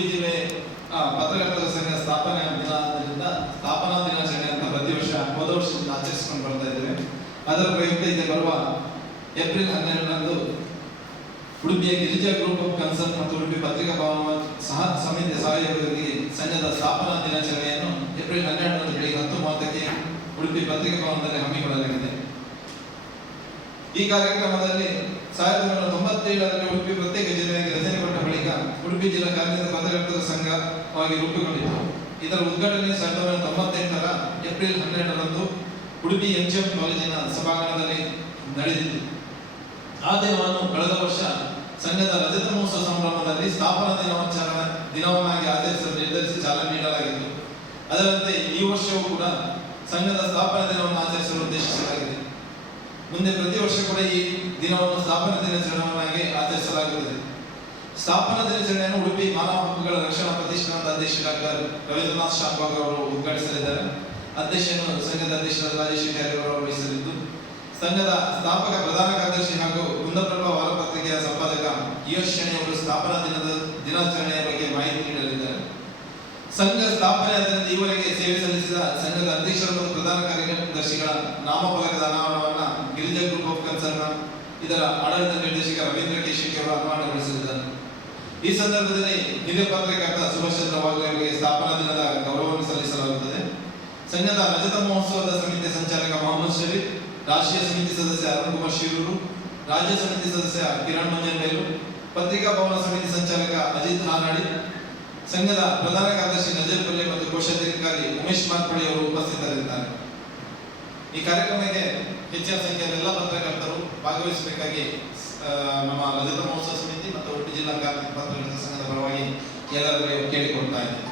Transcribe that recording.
ಜಿಲ್ಲೆ ಪತ್ರಕರ್ತರ ಸಂಘ ಸ್ಥಾಪನೆ ದಿನದಿಂದ ಸ್ಥಾಪನಾ ದಿನಾಚರಣೆ ಅಂತ ಪ್ರತಿ ವರ್ಷ ಹೋದ ವರ್ಷದಿಂದ ಆಚರಿಸಿಕೊಂಡು ಬರ್ತಾ ಇದ್ದೇವೆ. ಅದರ ಪ್ರಯುಕ್ತ ಇದೆ ಬರುವ ಏಪ್ರಿಲ್ ಹನ್ನೆರಡರಂದು ಉಡುಪಿಯ ಗಿರಿಜಾ ಗ್ರೂಪ್ ಆಫ್ ಕನ್ಸರ್ನ್ ಮತ್ತು ಉಡುಪಿ ಪತ್ರಿಕಾ ಭವನ ಸಹ ಸಮಿತಿ ಸಹಯೋಗದೊಂದಿಗೆ ಸಂಘದ ಸ್ಥಾಪನಾ ದಿನಾಚರಣೆಯನ್ನು ಏಪ್ರಿಲ್ ಹನ್ನೆರಡರಂದು ಬೆಳಿಗ್ಗೆ ಹತ್ತು ಮೂವತ್ತಕ್ಕೆ ಉಡುಪಿ ಪತ್ರಿಕಾ ಭವನದಲ್ಲಿ ಹಮ್ಮಿಕೊಳ್ಳಲಾಗಿದೆ. ಈ ಕಾರ್ಯಕ್ರಮದಲ್ಲಿ ಸಾವಿರದ ಒಂಬೈನೂರ ತೊಂಬತ್ತೇಳರಲ್ಲಿ ಉಡುಪಿ ಪ್ರತ್ಯೇಕ ಉಡುಪಿ ಜಿಲ್ಲಾ ಕಾರ್ಮಿಕ ಪತ್ರಕರ್ತರ ಸಂಘವಾಗಿ ರೂಪುಗೊಂಡಿತು. ಇದರ ಉದ್ಘಾಟನೆ ಸಾವಿರದ ಒಂಬೈನೂರ ತೊಂಬತ್ತೆಂಟರ ಏಪ್ರಿಲ್ ಹನ್ನೆರಡರಂದು ಉಡುಪಿ ಎಂಜಿಎಂ ಕಾಲೇಜಿನ ಸಭಾಂಗಣದಲ್ಲಿ ನಡೆದಿತ್ತು. ಆ ದಿನವನ್ನು ಕಳೆದ ವರ್ಷ ಸಂಘದ ರಜತ ಮಹೋತ್ಸವ ಸಂಭ್ರಮದಲ್ಲಿ ಸ್ಥಾಪನಾ ದಿನಾಚರಣೆ ದಿನವನ್ನಾಗಿ ಆಚರಿಸಲು ನಿರ್ಧರಿಸಿ ಚಾಲನೆ ನೀಡಲಾಗಿತ್ತು. ಅದರಂತೆ ಈ ವರ್ಷವೂ ಕೂಡ ಸಂಘದ ಸ್ಥಾಪನಾ ದಿನವನ್ನು ಆಚರಿಸಲು ಉದ್ದೇಶಿಸಲಾಗಿದೆ. ಮುಂದೆ ಪ್ರತಿ ವರ್ಷ ಕೂಡ ಈ ದಿನವನ್ನು ಸ್ಥಾಪನಾ ದಿನಾಚರಣೆಯನ್ನಾಗಿ ಆಚರಿಸಲಾಗುತ್ತದೆ ಸ್ಥಾಪನಾ ದಿನಾಚರಣೆಯನ್ನು ಉಡುಪಿ ಮಾನವ ಹಕ್ಕುಗಳ ರಕ್ಷಣಾ ಪ್ರತಿಷ್ಠಾನದ ಅಧ್ಯಕ್ಷ ಡಾಕ್ಟರ್ ರವೀಂದ್ರನಾಥ್ ಶಾಂಬಾಗ್ ಅವರು ಉದ್ಘಾಟಿಸಲಿದ್ದಾರೆ. ಅಧ್ಯಕ್ಷನು ಸಂಘದ ಅಧ್ಯಕ್ಷರಾದ ರಾಜೇಶ್ ಶೆಟ್ಟಿ ಅವರು ವಹಿಸಲಿದ್ದು ಸಂಘದ ಸ್ಥಾಪಕ, ಪ್ರಧಾನ ಕಾರ್ಯದರ್ಶಿ ಹಾಗೂ ಕುಂದಪ್ರಭ ವಾರಪತ್ರಿಕೆಯ ಸಂಪಾದಕ ಶೆಣಿ ಅವರು ಸ್ಥಾಪನಾ ದಿನದ ದಿನಾಚರಣೆಯ ಬಗ್ಗೆ ಮಾಹಿತಿ ನೀಡಲಿದ್ದಾರೆ. ಸಂಘ ಸ್ಥಾಪನೆಯಾದ ಈವರೆಗೆ ಸೇವೆ ಸಲ್ಲಿಸಿದ ಸಂಘದ ಅಧ್ಯಕ್ಷರು ಮತ್ತು ಪ್ರಧಾನ ಕಾರ್ಯದರ್ಶಿಗಳ ನಾಮಫಲಕದ ಅನಾವರಣವನ್ನ ಗಿರಿಜಾ ಗ್ರೂಪ್ ಆಫ್ ಕನ್ಸರ್ನ ಇದರ ಆಡಳಿತ ನಿರ್ದೇಶಕ ರವೀಂದ್ರ ಕೇಶಿಕ್ ಅವರು ಅನಾವರಣಗೊಳಿಸಲಿದ್ದಾರೆ ಈ ಸಂದರ್ಭದಲ್ಲಿ ಹಿರಿಯ ಪತ್ರಕರ್ತ ಸುಭಾಷ್ ಚಂದ್ರ ವಾಗ್ಲೆ ಅವರಿಗೆ ಸ್ಥಾಪನಾ ದಿನದ ಗೌರವವನ್ನು ಸಲ್ಲಿಸಲಾಗುತ್ತದೆ. ಸಂಘದ ರಜತ ಮಹೋತ್ಸವದ ಸಮಿತಿ ಸಂಚಾಲಕ ಮೊಹಮ್ಮದ್ ಶರೀಫ್, ರಾಷ್ಟ್ರೀಯ ಸಮಿತಿ ಸದಸ್ಯ ಅರುಣ್ ಕುಮಾರ್ ಶಿರೂರು, ರಾಜ್ಯ ಸಮಿತಿ ಸದಸ್ಯ ಕಿರಣ್ ಮಂಜನ್ ಮೇಲು ಪತ್ರಿಕಾ ಭವನ ಸಮಿತಿ ಸಂಚಾಲಕ ಅಜಿತ್ ಹಾನಾಡಿ, ಸಂಘದ ಪ್ರಧಾನ ಕಾರ್ಯದರ್ಶಿ ನಜರ್ ಪಲ್ಲೆ ಮತ್ತು ಕೋಶಾಧಿಕಾರಿ ಉಮೇಶ್ ಮಾರ್ಪಳ್ಳಿ ಅವರು ಉಪಸ್ಥಿತರಿದ್ದಾರೆ. ಈ ಕಾರ್ಯಕ್ರಮಕ್ಕೆ ಹೆಚ್ಚಿನ ಸಂಖ್ಯೆಯ ಎಲ್ಲ ಪತ್ರಕರ್ತರು ಭಾಗವಹಿಸಬೇಕಾಗಿ ನಮ್ಮ ರಜತ ಮಹೋತ್ಸವ ಸಮಿತಿ ಮತ್ತು ಉಡುಪಿ ಜಿಲ್ಲಾ ಕಾರ್ಮಿಕ ಪತ್ರಕರ್ತರ ಸಂಘದ ಪರವಾಗಿ ಎಲ್ಲರಿಗೂ ಕೇಳಿಕೊಳ್ತಾ ಇದ್ದೇನೆ.